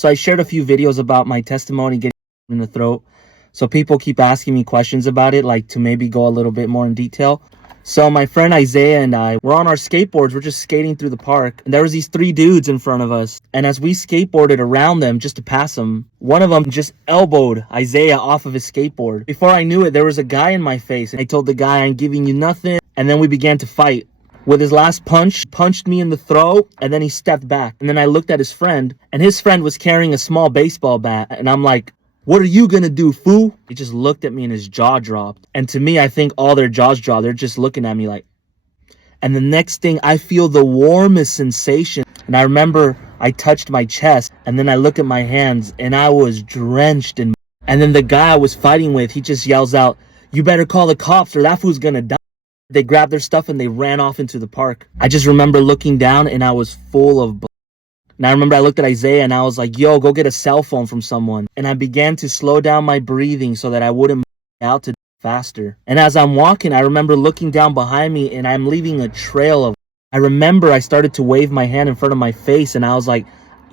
So I shared a few videos about my testimony getting in the throat. So people keep asking me questions about it, like to maybe go a little bit more in detail. So my friend Isaiah and I were on our skateboards. We're just skating through the park. And there was these 3 dudes in front of us. And as we skateboarded around them just to pass them, one of them just elbowed Isaiah off of his skateboard. Before I knew it, there was a guy in my face. And I told the guy, "I'm giving you nothing." And then we began to fight. With his last punch, punched me in the throat, and then he stepped back. And then I looked at his friend, and his friend was carrying a small baseball bat. And I'm like, "What are you gonna do, fool?" He just looked at me and his jaw dropped. And to me, I think all their jaws dropped. They're just looking at me like... And the next thing, I feel the warmest sensation. And I remember I touched my chest, and then I look at my hands, and I was drenched in... And then the guy I was fighting with, he just yells out, "You better call the cops or that fool's gonna die." They grabbed their stuff and they ran off into the park. I just remember looking down and I was full of blood. And I remember I looked at Isaiah and I was like, "Yo, go get a cell phone from someone." And I began to slow down my breathing so that I wouldn't out to faster. And as I'm walking, I remember looking down behind me and I'm leaving a trail of... I remember I started to wave my hand in front of my face and I was like,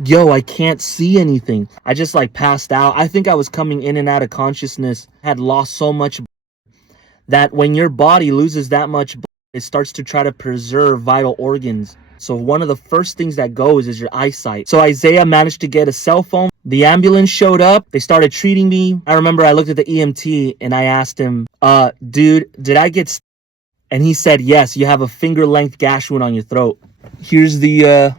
"Yo, I can't see anything." I just like passed out. I think I was coming in and out of consciousness. I had lost so much that when your body loses that much blood, it starts to try to preserve vital organs. So one of the first things that goes is your eyesight. So Isaiah managed to get a cell phone. The ambulance showed up. They started treating me. I remember I looked at the EMT and I asked him, "Dude, did I get..." And he said, "Yes, you have a finger-length gash wound on your throat." Here's the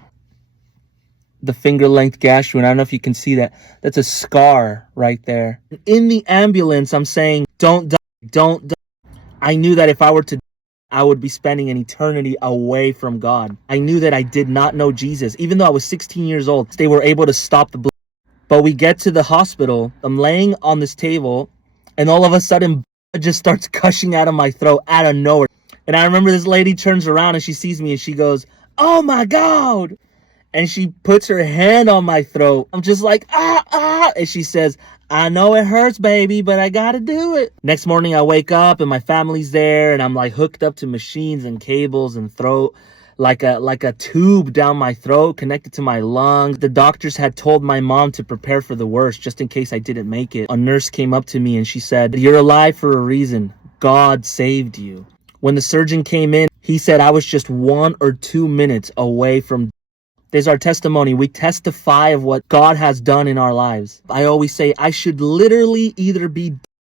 finger-length gash wound. I don't know if you can see that. That's a scar right there. In the ambulance, I'm saying, "Don't die, don't die." I knew that if I were to, I would be spending an eternity away from God. I knew that I did not know Jesus. Even though I was 16 years old, they were able to stop the blood. But we get to the hospital. I'm laying on this table, and all of a sudden, blood just starts gushing out of my throat out of nowhere. And I remember this lady turns around and she sees me and she goes, "Oh my God." And she puts her hand on my throat. I'm just like, "Ah, ah." And she says, "I know it hurts, baby, but I gotta do it." Next morning, I wake up and my family's there and I'm like hooked up to machines and cables and throat, like a tube down my throat connected to my lungs. The doctors had told my mom to prepare for the worst just in case I didn't make it. A nurse came up to me and she said, "You're alive for a reason. God saved you." When the surgeon came in, he said I was just 1 or 2 minutes away from... There's our testimony. We testify of what God has done in our lives. I always say I should literally either be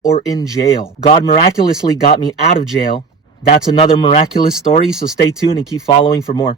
or in jail. God miraculously got me out of jail. That's another miraculous story, so stay tuned and keep following for more.